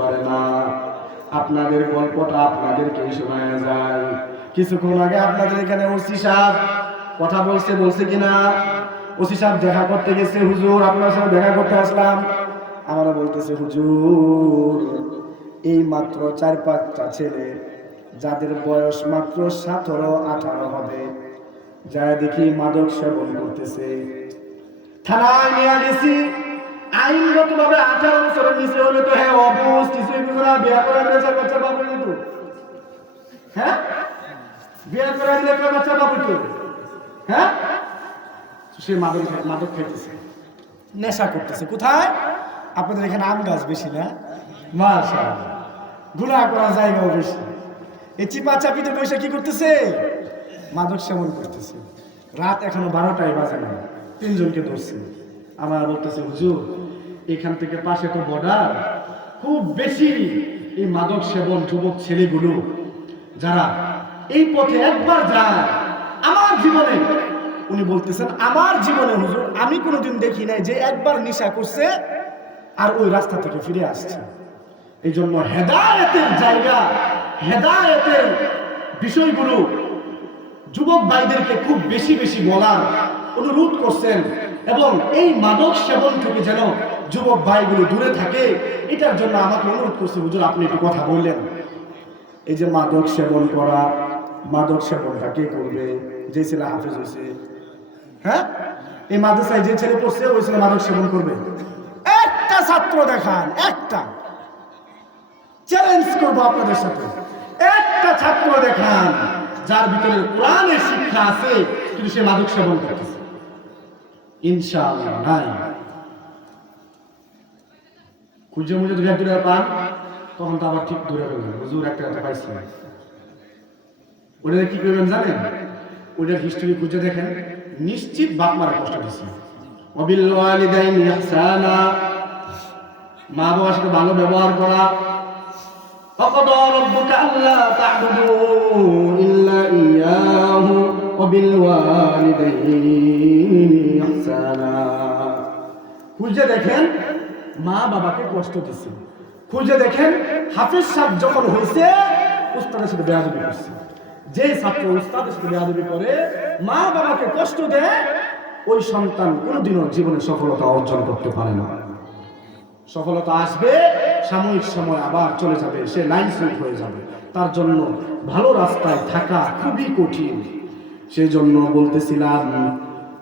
পারে না। আপনাদের গল্পটা আপনাদেরকেই শোনায় যায়। কিছুক্ষণ আগে আপনাদের এখানে ওসি সাহেব কথা বলছে কিনা? ওসি সাহেব দেখা করতে গেছে, হুজুর আপনার সাথে দেখা করতে আসলাম। আমরা বলতেছে, হুজুর এই মাত্র 4-5টা ছেলে যাদের বয়স মাত্র 17-18 হবে, যায় দেখি মাদক সেবন করতেছে। থানায় নিয়ে গেছি। আইনগত ভাবে 18 বছরের নিচে হলে তো হ্যাঁ অবুঝ কিছুই বুঝো না, বিয়ে করে বেচার বাচ্চা পাবো কিন্তু। হ্যাঁ, বিয়ে করে দিলে একটা বাচ্চা পাবো তো। হ্যাঁ, সে মাদক খাইতেছে, নেশা করতেছে। কোথায়? আপনাদের এখানে আম গাছ বেশি না? মাশাআল্লাহ, গুনাহ করার জায়গাও বেশি। এই চিপা চাপিতে বসে কি করতেছে? মাদক সেবন করতেছে। রাত এখনো 12টাই বাজে না, 3 জনকে ধরছে। আমার বলতেছে, হুজুর এখান থেকে পাশে তো বর্ডার, খুব বেশি এই মাদক সেবন যুবক ছেলেগুলো যারা এই পথে একবার যায় আমার জীবনে, উনি বলতেছেন আমার জীবনে হুজুর আমি কোনোদিন দেখি নাই যে একবার নেশা করছে আর ওই রাস্তা থেকে ফিরে আসছে। এই জন্য হেদায়েতের জায়গা, হেদায়েতের বিষয়গুলো যুবক ভাইদেরকে খুব বেশি বেশি বলার অনুরোধ করছেন, এবং এই মাদক সেবন থেকে যেন যুবক ভাইগুলো দূরে থাকে এটার জন্য আমাকে অনুরোধ করছে, হুজুর আপনি একটু কথা বললেন। এই যে মাদক সেবন করা, মাদক সেবনটা কে করবে? যে ছেলে হাফেজ হয়েছে, হ্যাঁ এই মাদ্রাসায় যে ছেলে পড়ছে ওই ছেলে মাদক সেবন করবে? একটা ছাত্র দেখান, একটা চ্যালেঞ্জ করবো আপনাদের সাথে, একটা ছাত্র দেখান যার ভিতরে কোরআনের শিক্ষা আছে কিন্তু সে মাদক সেবন করতেছে? ইনশাআল্লাহ নাই। খুঁজে মুজে দূরে দূরে পান, তখন তো আবার ঠিক দূরে ফেলবেন, হুজুর একটা পাইছি। ওটা কি করবেন জানেন? ওটার হিস্ট্রি খুঁজে দেখেন, নিশ্চিত বাপ মারা কষ্ট দিচ্ছে। ওয়াবিল ওয়ালিদাইনি ইহসানা, মা বাবার সাথে ভালো ব্যবহার করা। ওয়াকাদা রাব্বুকা আল্লা তা'বুদু ইল্লা ইয়্যাহু ওয়াবিল ওয়ালিদাইনি ইহসানা। খুঁজে দেখেন মা বাবাকে কষ্ট দিচ্ছে। খুঁজে দেখেন হাফেজ সাহেব যখন হয়েছে উস্তাদের সাথে বেয়াদবি করছে। যে ছাত্র উস্তাদের সাথে বেয়াদবি করে, মা বাবাকে কষ্ট দেয়, ওই সন্তান কোনোদিনও জীবনে সফলতা অর্জন করতে পারে না। সফলতা আসবে সাময়িক সময়, আবার চলে যাবে, সে লাইন স্লিপ হয়ে যাবে। তার জন্য ভালো রাস্তায় থাকা খুবই কঠিন। সেই জন্য বলতেছিলাম,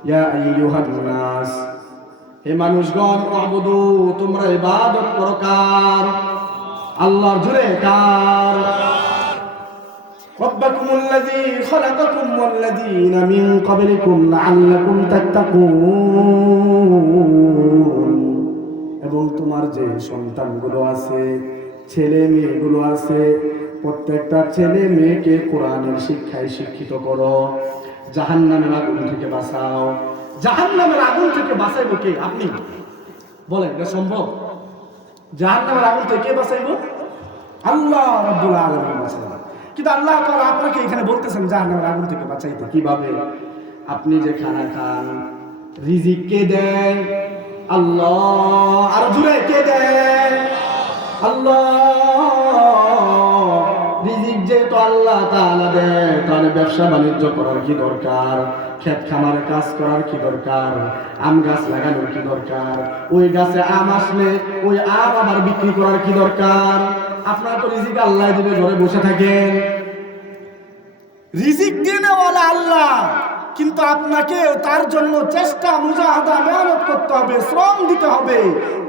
ইয়া আইয়ুহান নাস, হে মানুষগণ, আবুদু, তোমরা ইবাদত করো কার? আল্লাহর। জুড়ে কার? রব্বাকুমুল্লাযী খালাকাকুম ওয়াল্লাযীনা মিন ক্বাবলিকুম লাআল্লাকুম তাত্তাকুন। এবং তোমার যে সন্তানগুলো আছে, ছেলে মেয়েগুলো আছে, প্রত্যেকটা ছেলে মেয়েকে কোরআনের শিক্ষায় শিক্ষিত করো, জাহান্নামের আগুন থেকে বাঁচাও। জাহান্নামের আগুন থেকে বাঁচাইব কে? আপনি বলেন, এটা সম্ভব? জাহান্নামের আগুন থেকে কে বাঁচাইব? আল্লাহ রাব্বুল আলামিন বাঁচাইবে। কিন্তু আল্লাহ তাআলা আপনাকে এখানে বলতেছেন জাহান্নামের আগুন থেকে বাঁচাইতে। কিভাবে? আপনি যে খানা খান, রিজিক কে দেয়? আল্লাহ। আর জুড়ে কে দেয়? আল্লাহ। রিজিক যেহেতু আল্লাহ তাআলা দেয়, তাহলে ব্যবসা বাণিজ্য করার কি দরকার? ক্ষেত খামারে কাজ করার কি দরকার? আম গাছ লাগানোর কি দরকার? ওই গাছে আম আসলে ওই আম আবার বিক্রি করার কি দরকার? আপনার তো রিজিক আল্লাহ দিবে, ঘরে বসে থাকেন। রিজিক দেনেওয়ালা আল্লাহ, কিন্তু আপনাকে তার জন্য চেষ্টা, মুজাহাদা, মেহনত করতে হবে, শ্রম দিতে হবে।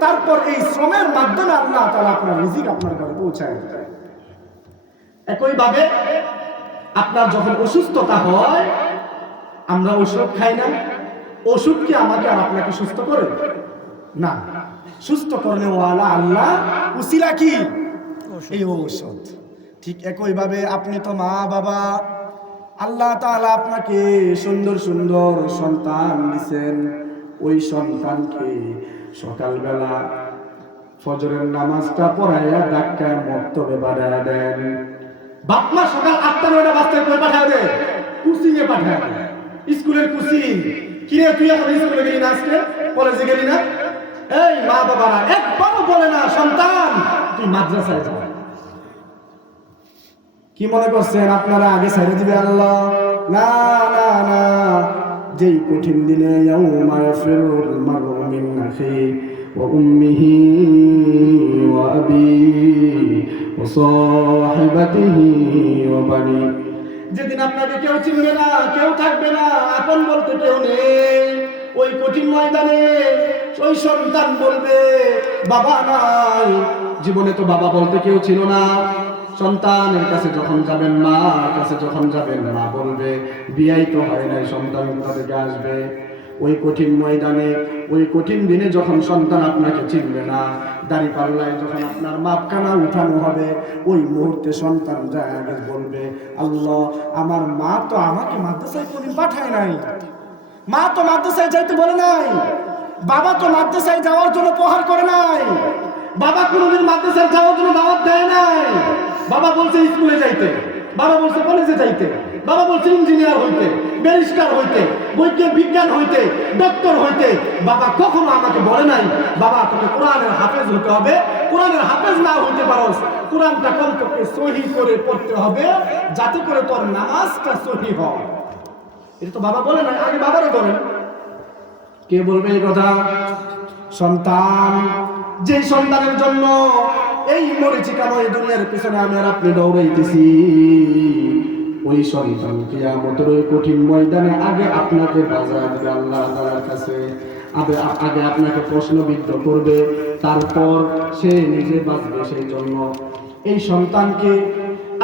তারপর এই শ্রমের মাধ্যমে আল্লাহ তাআলা আপনার রিজিক আপনার ঘরে পৌঁছায় দেয়। একইভাবে আপনার যখন অসুস্থতা হয়, আমরা ওষুধ খাই না? ওষুধ কি আমাকে আর আপনাকে সুস্থ করে? না, সুস্থ করেওয়ালা আল্লাহ, উসিলা কি? এই ঔষধ। ঠিক একইভাবে আপনি তো মা বাবা, আল্লাহ তাআলা আপনাকে সুন্দর সুন্দর সন্তান দিয়েছেন। ওই সন্তানকে সকালবেলা ফজরের নামাজটা পড়াইয়া ধাক্কায় মক্তবে বাড়াইয়া দেন। বাপ মা সকাল 8টা-9টা বাজতে কই পাঠায় দেয়? কোচিং এ পাঠায় দেয়, স্কুলের কোচিং। কিরে তুই এখন স্কুলে গেলি না, আজকে কলেজে গেলি না? এই মা বাবারা একবারও বলে না সন্তান তুই মাদ্রাসায় যা। কি মনে করছেন আপনারা আগে ছেড়ে দিবে আল্লাহ? না না না, যেই কঠিন দিনে ইয়াউমা ইয়াফিরুল মারউ মিন আখিহি ওয়া উম্মিহি ওয়া আবিহি ওয়া সাহিবাতিহি ওয়া বানি, যেদিন আপনাকে কেউ চিনবে না, কেউ থাকবে না, আপন বলতে কেউ নেই, ওই কঠিন ময়দানে ওই সন্তান বলবে বাবা নাই। জীবনে তো বাবা বলতে কেউ ছিল না। সন্তানের কাছে যখন যাবেন, মার কাছে যখন যাবেন, মা বলবে বিয়াই তো হয় নাই, সন্তান কোথা থেকে আসবে? ওই কঠিন ময়দানে, ওই কঠিন দিনে যখন সন্তান আপনাকে চিনবে না, দাড়ি পাল্লায় যখন আপনার মাপখানা উঠানো হবে, ওই মুহূর্তে সন্তান যায় আগে বলবে আল্লাহ, আমার মা তো আমাকে মাদ্রাসায় কোনদিন পাঠায় নাই, মা তো মাদ্রাসায় যাইতে বলে নাই, বাবা তো মাদ্রাসায় যাওয়ার জন্য প্রহার করে নাই, বাবা কোনোদিন মাদ্রাসায় যাওয়ার জন্য দাওয়াত দেয় নাই। বাবা বলছে স্কুলে যাইতে, বাবা বলছে কলেজে যাইতে, বাবা বলছে ইঞ্জিনিয়ার হইতে, ব্যারিস্টার হইতে, বৈজ্ঞানিক বিজ্ঞান হইতে, ডক্টর হইতে। বাবা কখনো আমাকে বলে নাই বাবা তোকে কোরআনের হাফেজ হতে হবে, কোরআনের হাফেজ না হইতে পারোস, কোরআনটা কমপক্ষে সহি করে পড়তে হবে যাতে করে তোর নামাজটা সহি হয়। এটা তো বাবা বলে নাই, আগে বাবারে বলেন। কে বলবে এই কথা? সন্তান। যে সন্তানের জন্য এই মরিচিকাময় দুনিয়ার পিছনে আমি আর আপনি দৌড়াইতেছি, ওই সন্তান কিয়ামতের ওই কঠিন ময়দানে আগে আপনাকে বাজার দিবে আল্লাহ তাআলার কাছে, আগে আপনাকে প্রশ্নবিদ্ধ করবে, তারপর সে নিজে বাঁচবে। সেই জন্য এই সন্তানকে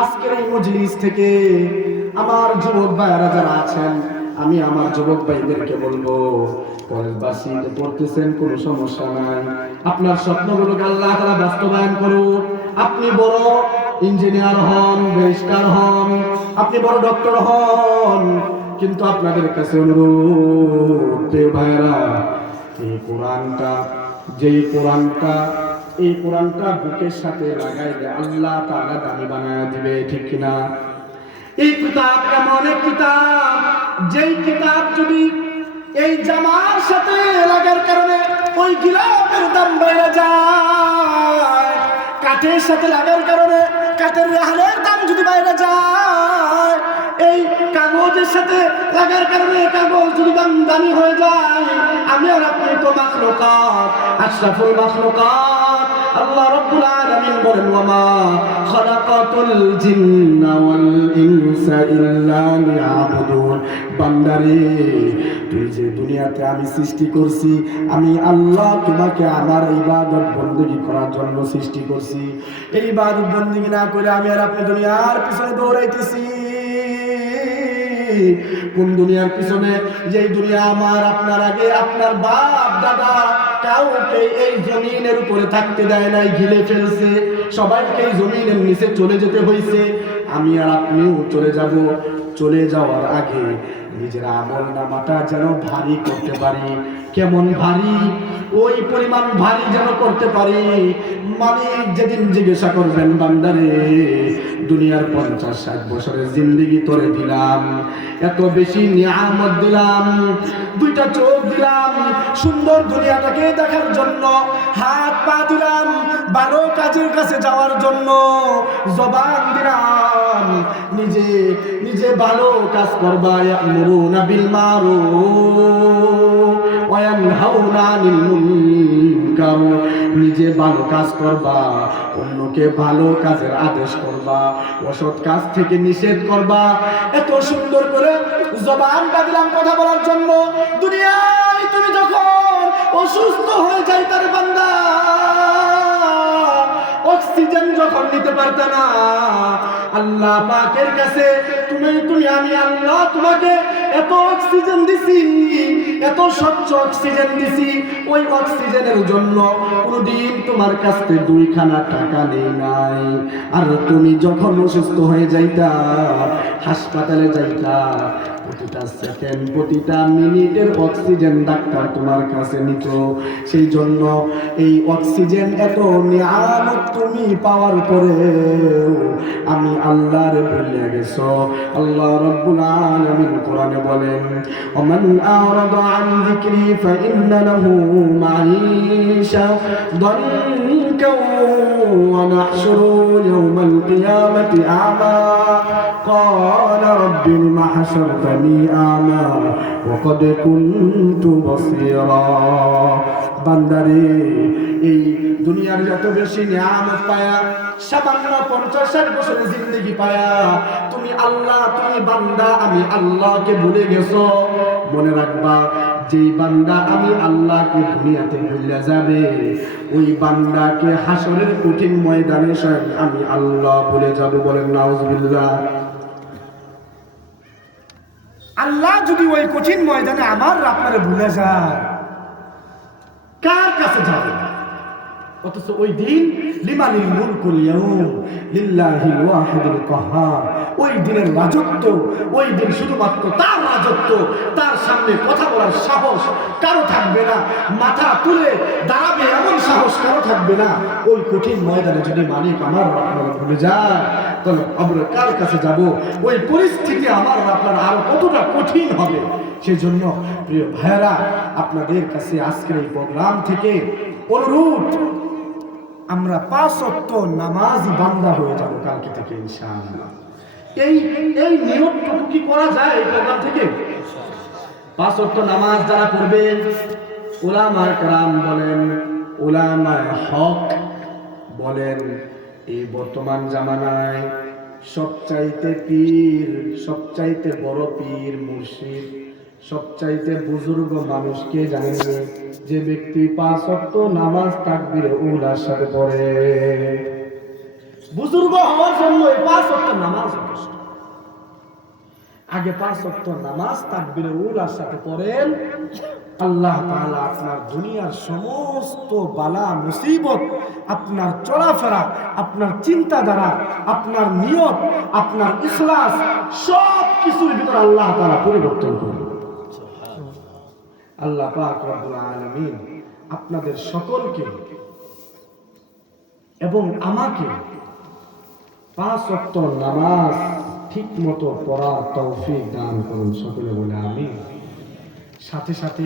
আজকের এই মজলিস থেকে আমার যুবক ভাইরা যারা আছেন, আমি আমার যুবক ভাইদেরকে বলবো, কলেজ বাসীতে পড়তেছেন, কোনো সমস্যা নাই, আপনার স্বপ্নগুলোকে আল্লাহ তাআলা বাস্তবায়ন করুন। আপনি বড় ইঞ্জিনিয়ার হন, ব্যারিস্টার হন, আপনি বড় ডক্টর হন, কিন্তু আপনাদের কাছে অনুরোধ প্রিয় ভাইরা, এই কোরআনটা, যেই কোরআনটা, এই কোরআনটা বুকের সাথে লাগাইলে আল্লাহ তাআলা দামি বানায় দিবে, ঠিক কিনা? এই কিতাব এমন এক কিতাব, যেই কিতাব যদি এই জামার সাথে লাগার কারণে ওই গিলাফের দাম বেড়ে যায়, কাঠের সাথে লাগার কারণে কাঠের রেহানের দাম যদি বাইরে যায়, এই কাগজের সাথে লাগার কারণে কাগজ যদি দামি হয়ে যায়, আমি আর আপনি তো মাখলুকাত, আশরাফুল মাখলুকাত। আল্লাহ রাব্বুল আলামিন বলেন ওয়ামা খালাকাতুল জিন্না ওয়াল ইনসা ইল্লা লিয়াবুদুন, বান্দারে তুই যে দুনিয়াতে আমি সৃষ্টি করছি, আমি আল্লাহ তোমাকে আমার ইবাদত বندگی করার জন্য সৃষ্টি করছি। এই ইবাদত বندگی না করে আমি আর আপনি দুনিয়ার পিছনে দৌড়াইতেছি। কোন দুনিয়ার পিছনে? যেই দুনিয়া আমার আপনার আগে আপনার বাপ দাদা কাউকে এই জমিনের উপরে থাকতে দেয় নাই, ঘিরে ফেলছে, সবাইকে এই জমিনের নিচে চলে যেতে হয়েছে। আমি আর আপনিও চলে যাব। চলে যাওয়ার আগে নিজের আমল নামাটা যেন ভারী করতে পারি। কেমন ভারী? ওই পরিমাণ ভারী যেন করতে পারি, মালিক যেদিন জিজ্ঞাসা করবেন বান্দারে দুনিয়ার 50-60 বছরের জিন্দেগি তোরে দিলাম, এত বেশি নিয়ামত দিলাম, দুইটা চোখ দিলাম সুন্দর দুনিয়াটাকে দেখার জন্য, হাত পা দিলাম ভালো কাজের কাছে যাওয়ার জন্য, জবান দিলাম নিজে নিজে ভালো কাজ করবা, ইয়ামুরুনা বিল মারুফ ওয়া ইয়ানহাউনা আনিল মুনকার, নিজে ভালো কাজ করবা, অন্যকে ভালো কাজের আদেশ করবা, অসৎ কাজ থেকে নিষেধ করবা। এত সুন্দর করে জবানটা দিলাম কথা বলার জন্য। দুনিয়ায় তুমি যখন অসুস্থ হয়ে যাই তার বান্দা, অক্সিজেন যখন নিতে পারত না, আল্লাহ পাকের কাছে তুমি আমি আল্লাহ তোমাকে এত অক্সিজেন দিছি, এত স্বচ্ছ অক্সিজেন দিছি, ওই অক্সিজেনের জন্য কোনদিন তোমার কাছে 2খানা টাকা নেই নাই। আর তুমি যখন অসুস্থ হয়ে যাইতা, হাসপাতালে যাইতা, প্রতিটা সেকেন্ড, প্রতিটা মিনিটের অক্সিজেন ডাক্তার তোমার কাছে নিত। সেই জন্য এই অক্সিজেন এত নিয়ামত তুমি পাওয়ার পরে আমি আল্লাহর ভুলে গেছো। আল্লাহ রাব্বুল আলামিন কোরআনে বলেন, ওমান আরাদা আন যিকরি ফাইন্না লাহু মাঈশা দানকা ওয়া নাহশুরু ইয়াওমাল কিয়ামাতি আমা ক্বালা রাব্বি লিমা হাশারতানি আমা ওয়া ক্বাদ কুনতু বাসীরা। বান্দারে, এই দুনিয়ার যত বেশি নিয়ামত পায়া, সামান্য 50-60 বছরের জিন্দেগি পায়া তুমি আল্লাহ, তুমি বান্দা আমি আল্লাহকে ভুলে গেছো। মনে রাখবা, যেই বান্দা আমি আল্লাহকে দুনিয়াতে ভুলে যাবে, ওই বান্দাকে হাসরের কঠিন ময়দানে স্বয়ং আমি আল্লাহ ভুলে যাব। বলেন নাউজুবিল্লাহ। আল্লাহ যদি ওই কঠিন ময়দানে আমার আপনারে ভুলে যায়, কার কাছে যাবে? অথচ ওই দিন লিমানিল মুলকুল ইয়াউম লিল্লাহিল ওয়াহিদুল কাহ্হার, ওই দিনের রাজত্ব, ওই দিন শুধুমাত্র তার রাজত্ব, তার সামনে কথা বলার সাহস কারো থাকবে না, মাথা তুলে দাঁড়াবে এমন সাহস কারো থাকবে না। ওই কঠিন ময়দানে যদি মালিক আমার আপনারা ভুলে যায়, তাহলে আমরা কার কাছে যাব? ওই পরিস্থিতি আমার আপনার আরো কতটা কঠিন হবে। সেজন্য প্রিয় ভাইয়েরা, আপনাদের কাছে আজকের এই প্রোগ্রাম থেকে অনুরোধ, আমরা 5 ওয়াক্ত নামাজি বান্দা হয়ে যাব কালকে থেকে ইনশাআল্লাহ। এই নিয়তটুকু কি করা যায় এই প্রোগ্রাম থেকে? 5 ওয়াক্ত নামাজ যারা পড়বেন, উলামায়ে কেরাম বলেন, উলামায়ে হক বলেন, এই বর্তমান জামানায় সবচাইতে পীর, সবচাইতে বড় পীর মুর্শিদ, সবচাইতে বুজুর্গ মানুষকে জানেন, যে ব্যক্তি 5 ওয়াক্ত নামাজ তাকবীরে উলার সাথে পড়ে। বুজুর্গ হওয়ার জন্য এই 5 ওয়াক্ত নামাজ যথেষ্ট। আগে 5 ওয়াক্ত নামাজ তাকবীরে উলার সাথে পড়েন, আল্লাহ তাআলা আপনার দুনিয়ার সমস্ত বালা মুসিবত, আপনার চলাফেরা, আপনার চিন্তাধারা, আপনার নিয়ত, আপনার ইখলাস, সব কিছুর ভিতর আল্লাহ তাআলা পরিবর্তন করবেন। আল্লাহ পাক রব্বুল আলামিন আপনাদের সকলকে এবং আমাকে 5 ওয়াক্ত নামাজ ঠিক মতো পড়ার তৌফিক দান করুন। সকলে বলে আমিন। সাথে সাথে